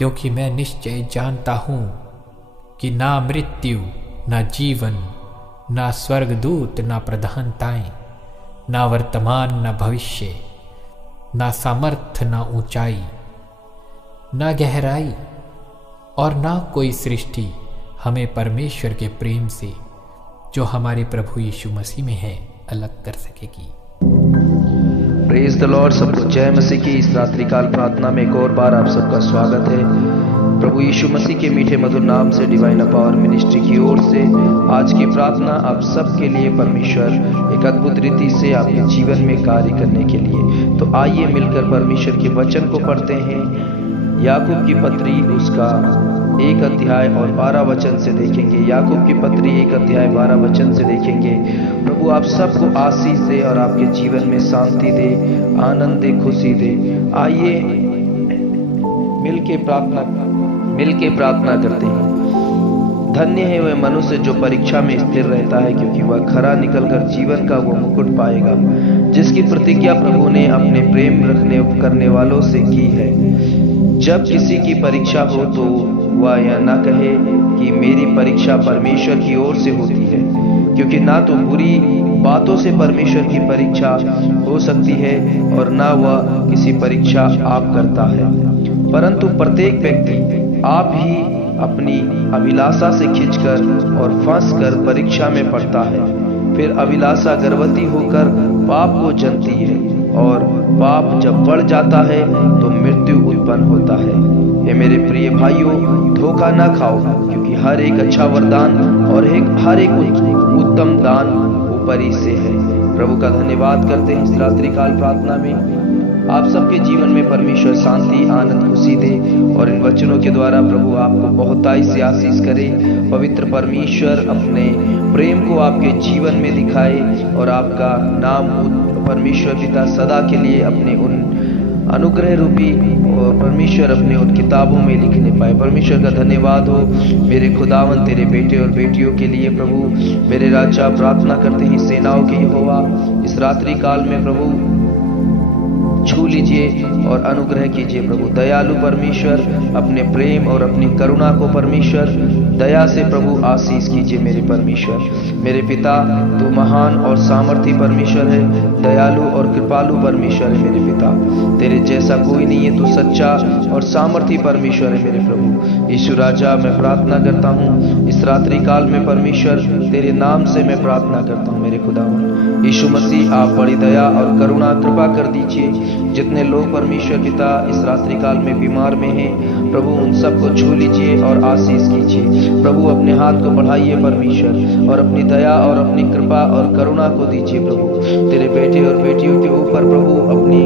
क्योंकि मैं निश्चय जानता हूँ कि ना मृत्यु, ना जीवन, ना स्वर्गदूत, ना प्रधानताएं, ना वर्तमान, ना भविष्य, ना सामर्थ्य, ना ऊंचाई, ना गहराई और ना कोई सृष्टि हमें परमेश्वर के प्रेम से जो हमारे प्रभु यीशु मसीह में है अलग कर सकेगी। Praise the Lord. सबको जय मसीह की इस रात्रिकाल प्रार्थना में एक और बार आप सबका स्वागत है। प्रभु यीशु मसीह के मीठे मधुर नाम से डिवाइन पावर मिनिस्ट्री की ओर से आज की प्रार्थना आप सबके लिए परमेश्वर एक अद्भुत रीति से आपके जीवन में कार्य करने के लिए। तो आइए मिलकर परमेश्वर के वचन को पढ़ते हैं। याकूब की पत्री उसका 1 अध्याय और 12 वचन से देखेंगे। याकूब की पत्री 1 अध्याय 12 वचन से देखेंगे। प्रभु आप सबको आशीष दे और आपके जीवन में शांति दे, आनंद दे, खुशी दे। आइए मिलके प्रार्थना करते हैं। धन्य है वह मनुष्य जो परीक्षा में स्थिर रहता है, क्योंकि वह खरा निकलकर जीवन का वो मुकुट पाएगा जिसकी प्रतिज्ञा प्रभु ने अपने प्रेम करने वालों से की है। जब किसी की परीक्षा हो तो वह यह ना कहे कि मेरी परीक्षा परमेश्वर की ओर से होती है, क्योंकि ना तो बुरी बातों से परमेश्वर की परीक्षा हो सकती है और ना वह किसी परीक्षा आप करता है, परंतु प्रत्येक व्यक्ति आप ही अपनी अभिलाषा से खींचकर और फंसकर परीक्षा में पड़ता है। फिर अभिलाषा गर्भवती होकर पाप को जनती है और पाप जब बढ़ जाता है तो मृत्यु उत्पन्न होता है। हे मेरे प्रिय भाइयों, धोखा ना खाओ, क्योंकि हर एक अच्छा वरदान और हर एक उत्तम दान ऊपरी से है। प्रभु का धन्यवाद करते हैं इस रात्रिकाल प्रार्थना में। आप सबके जीवन में परमेश्वर शांति, आनंद, खुशी दे और इन वचनों के द्वारा प्रभु आपको बहुताई से आशीष करे। पवित्र परमेश्वर अपने प्रेम को आपके जीवन में दिखाए और आपका नाम परमेश्वर पिता सदा के लिए अपने उन अनुग्रह रूपी और परमेश्वर अपने उन किताबों में लिखने पाए। परमेश्वर का धन्यवाद हो मेरे खुदावन तेरे बेटे और बेटियों के लिए। प्रभु मेरे राजा प्रार्थना करते हैं सेनाओं के यहोवा, इस रात्रि काल में प्रभु छू लीजिए और अनुग्रह कीजिए। प्रभु दयालु परमेश्वर अपने प्रेम और अपनी करुणा को परमेश्वर दया से प्रभु आशीष कीजिए। मेरे परमेश्वर, मेरे पिता, तू महान और सामर्थी परमेश्वर है, दयालु और कृपालु परमेश्वर है। मेरे पिता, तेरे जैसा कोई नहीं है, तू सच्चा और सामर्थी परमेश्वर है। मेरे प्रभु यीशु राजा, मैं प्रार्थना करता हूँ इस रात्रि काल में परमेश्वर तेरे नाम से मैं प्रार्थना करता हूँ। मेरे खुदावन यीशु मसीह, आप बड़ी दया और करुणा कृपा कर दीजिए। जितने लोग परमेश्वर पिता इस रात्रि काल में बीमार में हैं, प्रभु उन सबको छू लीजिए और आशीष कीजिए। प्रभु अपने हाथ को बढ़ाइए परमेश्वर और अपनी दया और अपनी कृपा और करुणा को दीजिए। प्रभु तेरे बेटे और बेटियों के ऊपर प्रभु अपनी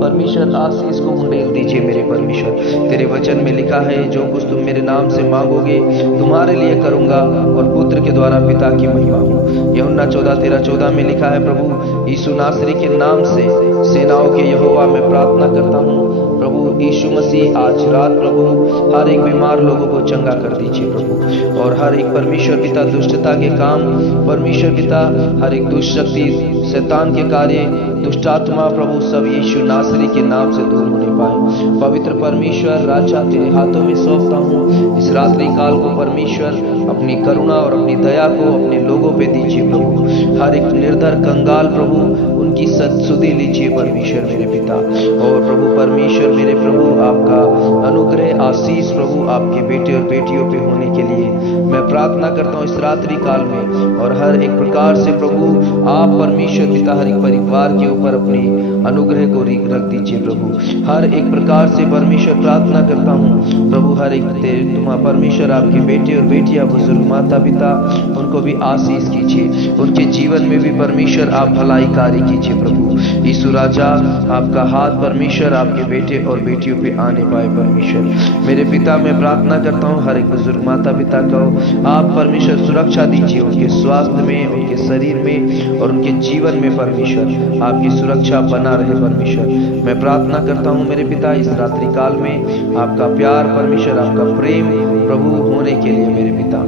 परमेश्वर आशीष को उंडेल दीजिए। मेरे परमेश्वर, तेरे वचन में लिखा है, जो कुछ तुम मेरे नाम से मांगोगे तुम्हारे लिए करूंगा और पुत्र के द्वारा पिता की महिमा हो। यूहन्ना 14:13-14 में लिखा है, प्रभु यीशु नासरी के नाम से सेनाओं के यहोवा मैं प्रार्थना करता हूँ। प्रभु यीशु मसीह आज रात प्रभु हर एक बीमार लोगों को चंगा कर दीजिए प्रभु, और हर एक परमेश्वर पिता दुष्टता के काम परमेश्वर पिता, हर एक दुष्ट शक्ति, शैतान के कार्य, दुष्टात्मा प्रभु सब यीशु नासरी के नाम से दूर होने पाए। पवित्र परमेश्वर राजा, तेरे हाथों में सौंपता हूँ इस रात्रि काल को। परमेश्वर अपनी करुणा और अपनी दया को अपने लोगों पे दीजिए प्रभु। हर एक निर्धर कंगाल प्रभु उनकी सद्सुधि लीजिए परमेश्वर मेरे पिता। और प्रभु परमेश्वर मेरे प्रभु, आपका अनुग्रह आशीष प्रभु आपके बेटे और बेटियों पे होने के लिए मैं प्रार्थना करता हूँ इस रात्रि काल में। और हर एक प्रकार से प्रभु आप परमेश्वर पिता हर एक परिवार के ऊपर अपनी अनुग्रह को रख दीजिए प्रभु। हर एक प्रकार से परमेश्वर प्रार्थना करता हूँ प्रभु, हर एक तुम्हारा परमेश्वर आपके बेटे और बेटियां, बुजुर्ग माता पिता, उनको भी आशीष कीजिए। उनके जीवन में भी परमेश्वर आप भलाई कार्य कीजिए प्रभु। यीशु राजा, आपका हाथ परमेश्वर आपके बेटे और बेटियों पे आने पाए परमेश्वर। मेरे पिता, मैं प्रार्थना करता हूँ हर एक बुजुर्ग माता पिता को आप परमेश्वर सुरक्षा दीजिए, उनके स्वास्थ्य में, उनके शरीर में और उनके जीवन में परमेश्वर आपकी सुरक्षा बना रहे परमेश्वर। मैं प्रार्थना करता हूँ मेरे पिता इस रात्रि काल में आपका प्यार परमेश्वर, आपका प्रेम प्रभु होने के लिए मेरे पिता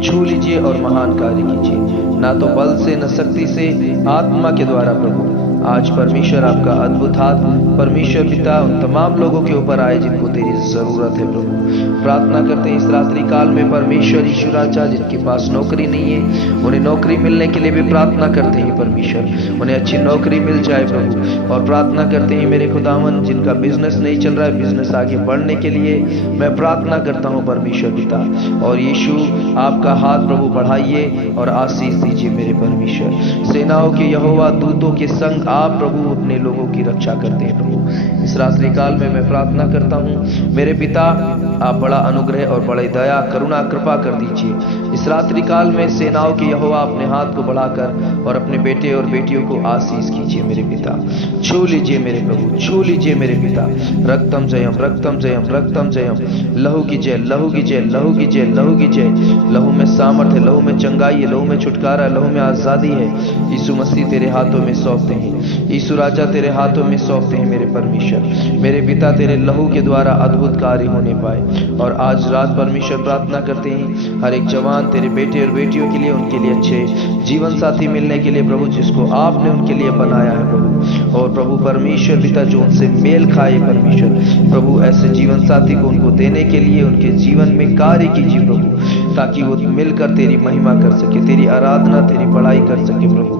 छू लीजिए और महान कार्य कीजिए। ना तो बल से, न शक्ति से, आत्मा के द्वारा प्रभु आज परमेश्वर आपका अद्भुत हाथ परमेश्वर पिता उन तमाम लोगों के ऊपर आए जिनको तेरी जरूरत है प्रभु। प्रार्थना करते हैं इस रात्रि काल में परमेश्वर यीशु राजा, जिनके पास नौकरी नहीं है उन्हें नौकरी मिलने के लिए भी प्रार्थना करते हैं परमेश्वर, उन्हें अच्छी नौकरी मिल जाए प्रभु। और प्रार्थना करते हैं मेरे खुदावन, जिनका बिजनेस नहीं चल रहा है, बिजनेस आगे बढ़ने के लिए मैं प्रार्थना करता हूँ परमेश्वर पिता। और यीशु आपका हाथ प्रभु बढ़ाइए और आशीष दीजिए मेरे परमेश्वर। सेनाओं के यहोवा दूतों के संग आप प्रभु अपने लोगों की रक्षा करते हैं प्रभु। इस रात्रि काल में मैं प्रार्थना करता हूँ मेरे पिता, आप बड़ा अनुग्रह और बड़े दया करुणा कृपा कर दीजिए। इस रात्रि काल में सेनाओं के यहोवा अपने हाथ को बढ़ाकर और अपने बेटे और बेटियों को आशीष कीजिए मेरे पिता। छू लीजिए मेरे प्रभु, छू लीजिए मेरे पिता। रक्तम जयम रक्तम जयम रक्तम जयम, लहू की जय लहू की जय लहू की जय लहू की जय। लहू में सामर्थ्य, लहू में चंगाई है, लहू में छुटकारा, लहू में आजादी है। यीशु मसीह तेरे हाथों में सौंपते हैं, यीशु राजा तेरे हाथों में सौंपते हैं मेरे परमेश्वर। मेरे पिता तेरे लहू के द्वारा अद्भुत कार्य होने पाए। और आज रात परमेश्वर प्रार्थना करते हैं हर एक जवान तेरे बेटे और बेटियों के लिए, उनके लिए अच्छे जीवन साथी मिलने के लिए प्रभु, जिसको आपने उनके लिए बनाया है प्रभु। और प्रभु परमेश्वर पिता जो उनसे मेल खाए परमेश्वर प्रभु, ऐसे जीवन साथी को उनको देने के लिए उनके जीवन में कार्य कीजिए प्रभु, ताकि वो मिलकर तेरी महिमा कर सके, तेरी आराधना तेरी बड़ाई कर सके प्रभु।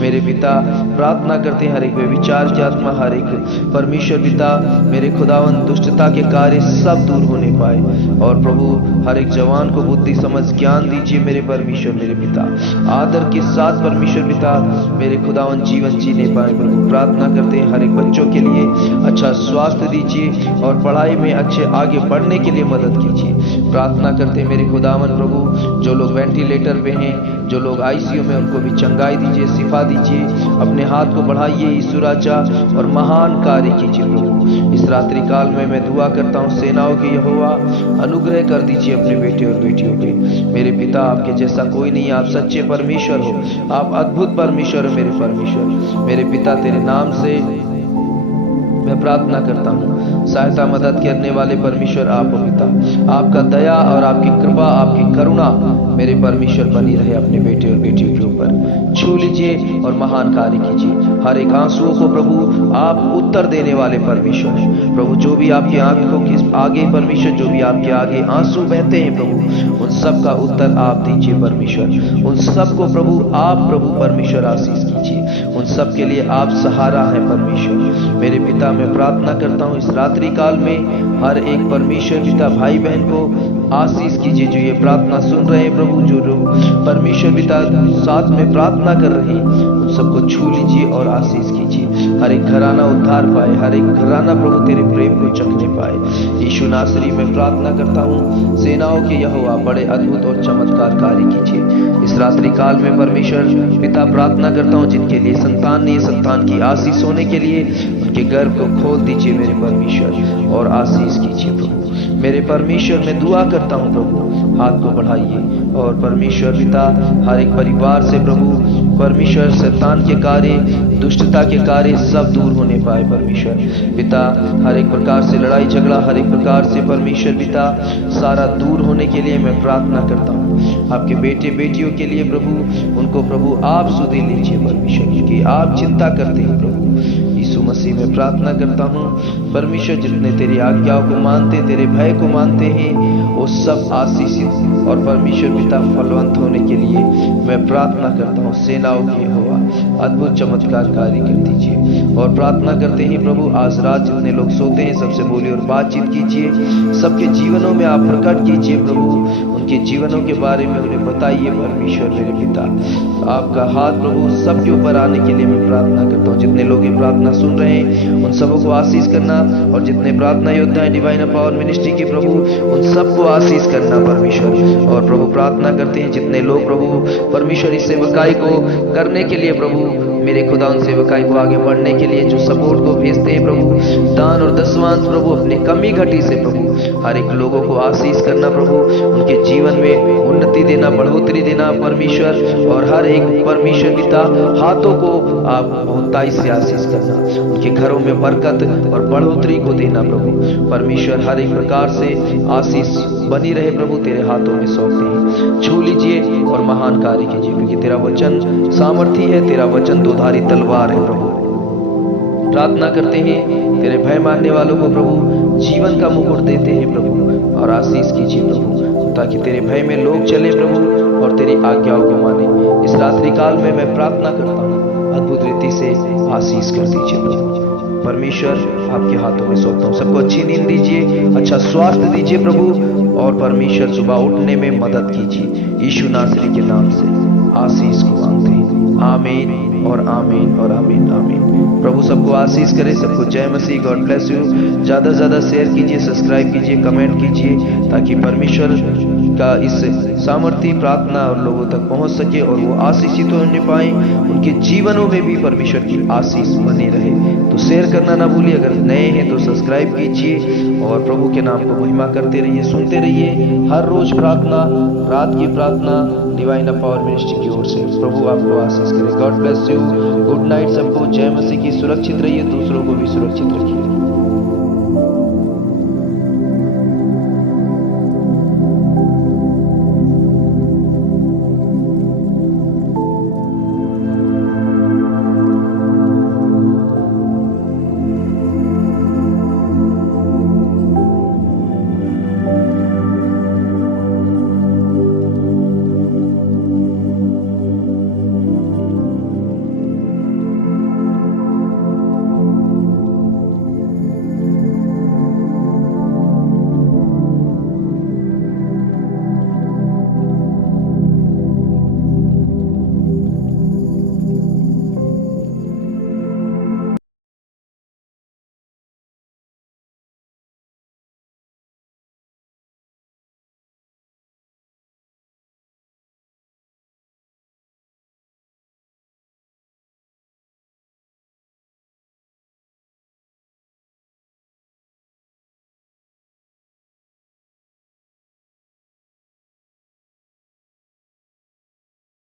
मेरे पिता प्रार्थना करते हैं हर एक व्यभिचार की आत्मा, हर एक परमेश्वर पिता मेरे खुदावन दुष्टता के कार्य सब दूर होने पाए। और प्रभु हर एक जवान को बुद्धि समझ ज्ञान दीजिए मेरे परमेश्वर मेरे पिता। आदर के साथ परमेश्वर पिता मेरे खुदावन जीवन जीने पाए प्रभु। प्रार्थना करते हैं हर एक बच्चों के लिए अच्छा स्वास्थ्य दीजिए और पढ़ाई में अच्छे आगे बढ़ने के लिए मदद कीजिए। प्रार्थना करते हैं मेरे खुदावन प्रभु, जो लोग वेंटिलेटर पे हैं, जो लोग आईसीयू में, उनको भी चंगाई दीजिए, शिफा दीजिए। अपने हाथ को बढ़ाइए यीशु राजा और महान कार्य कीजिए प्रभु। इस रात्रि काल में मैं दुआ करता हूँ सेनाओं के यहोवा अनुग्रह कर दीजिए अपने बेटे और बेटियों पे। मेरे पिता आपके जैसा कोई नहीं, आप सच्चे परमेश्वर हो, आप अद्भुत परमेश्वर हो मेरे परमेश्वर। मेरे पिता तेरे नाम से मैं प्रार्थना करता हूँ, सहायता मदद करने वाले परमेश्वर आप हो पिता। आपका दया और आपकी कृपा आपकी करुणा मेरे परमेश्वर बनी रहे अपने बेटे और बेटियों के ऊपर। छू लीजिए और महान कार्य कीजिए। हर एक आंसुओं को प्रभु आप उत्तर देने वाले परमेश्वर हैं प्रभु। जो भी आपकी आंखों के आगे परमेश्वर, जो भी आपके आगे आंसू बहते हैं प्रभु, उन सब का उत्तर आप दीजिए परमेश्वर। उन सब को प्रभु आप प्रभु परमेश्वर आशीष कीजिए। उन सब के लिए आप सहारा है परमेश्वर। मेरे पिता मैं प्रार्थना करता हूँ इस रात्रि काल में हर एक परमेश्वर पिता भाई बहन को आशीष कीजिए जो ये प्रार्थना सुन रहे हैं प्रभु। जो लोग परमेश्वर पिता साथ में प्रार्थना कर रहे हैं उन सबको छू लीजिए और आशीष कीजिए। हर एक घराना उद्धार पाए, हर एक घराना प्रभु तेरे प्रेम को चखने पाए। यीशु नासरी में प्रार्थना करता हूँ सेनाओं के यहोवा बड़े अद्भुत और चमत्कार कार्य कीजिए। इस रात्रि काल में परमेश्वर पिता प्रार्थना करता हूँ जिनके लिए संतान नहीं, संतान की आशीष होने के लिए उनके गर्भ को खोल दीजिए मेरे परमेश्वर और आशीष कीजिए प्रभु। मेरे परमेश्वर मैं दुआ करता हूँ प्रभु, हाथ को बढ़ाइए और परमेश्वर पिता हर एक परिवार से प्रभु परमेश्वर शैतान के कार्य, दुष्टता के कार्य सब दूर होने पाए परमेश्वर पिता। हर एक प्रकार से लड़ाई झगड़ा, हर एक प्रकार से परमेश्वर पिता सारा दूर होने के लिए मैं प्रार्थना करता हूँ। आपके बेटे बेटियों के लिए प्रभु, उनको प्रभु आप सुधि लीजिए परमेश्वर की आप चिंता करते हैं प्रभु। यीशु मसीह में प्रार्थना करता हूँ परमेश्वर जितने तेरी आज्ञाओं को मानते, तेरे भय को मानते हैं, वो सब आशीषित और परमेश्वर पिता फलवंत होने के लिए मैं प्रार्थना करता हूँ। सेनाओं की यहोवा अद्भुत चमत्कार कार्य कर दीजिए। और प्रार्थना करते हैं प्रभु आज रात जितने लोग सोते हैं सबसे बोलिए और बातचीत कीजिए, सबके जीवनों में आप प्रकट कीजिए प्रभु, उनके जीवनों के बारे में उन्हें बताइए परमेश्वर मेरे पिता। आपका हाथ प्रभु सबके ऊपर आने के लिए मैं प्रार्थना करता हूँ। जितने लोग ये प्रार्थना सुन रहे हैं उन सबों को आशीष करना, और जितने प्रार्थना योद्धा हैं डिवाइन पावर मिनिस्ट्री के प्रभु उन सबको आशीष करना परमेश्वर। और प्रभु प्रार्थना करते हैं जितने लोग प्रभु परमेश्वर इस सेवकाई को करने के लिए प्रभु मेरे खुदा उन सेवकाई को आगे बढ़ने के लिए जो सपोर्ट को भेजते हैं प्रभु, दान और दसवांश प्रभु अपने कमी घटी से प्रभु हर एक लोगों को आशीष करना प्रभु, उनके जीवन में उन्नति देना, बढ़ोतरी देना परमेश्वर। और हर एक परमेश्वर पिता हाथों को आप बहुताई से आशीष करना, उनके घरों में बरकत और बढ़ोतरी को देना प्रभु परमेश्वर। हर एक प्रकार से आशीष बनी रहे प्रभु तेरे हाथों में सौंपते हैं। छू लीजिए और महान कार्य कीजिए क्योंकि तेरा वचन सामर्थी है, तेरा वचन दोधारी तलवार है प्रभु। प्रार्थना करते हैं तेरे भय मानने वालों को प्रभु जीवन का मुकुट देते हैं प्रभु, और आशीष कीजिए प्रभु, ताकि तेरे भय में लोग चले प्रभु और तेरी आज्ञाओं को माने। इस रात्रि काल में मैं प्रार्थना करता हूँ, अद्भुत रीति से आशीष कर दीजिए प्रभु। परमेश्वर आपके हाथों में सौंपता हूँ। सबको अच्छी नींद दीजिए, अच्छा स्वास्थ्य दीजिए प्रभु, और परमेश्वर सुबह उठने में मदद कीजिए। यीशु नासरी के नाम से आशीष को मांगते हैं। आमीन और आमीन और आमीन आमीन। प्रभु सबको आशीष करे, सबको जय मसीह। God bless you. ज़्यादा से ज़्यादा शेयर कीजिए, सब्सक्राइब कीजिए, कमेंट कीजिए, ताकि परमेश्वर का इस सामर्थ्य प्रार्थना और लोगों तक पहुंच सके और वो आशीषित होने पाए, उनके जीवनों में भी परमेश्वर की आशीष बनी रहे। तो शेयर करना ना भूलिए। अगर नए हैं तो सब्सक्राइब कीजिए और प्रभु के नाम को महिमा करते रहिए, सुनते रहिए। हर रोज प्रार्थना, रात की प्रार्थना डिवाइन पावर मिनिस्ट्री की ओर से। प्रभु आपको आशीष करे। God bless you. Good night सबको। जय मसीह की। सुरक्षित रहिए, दूसरों को भी सुरक्षित रखिए।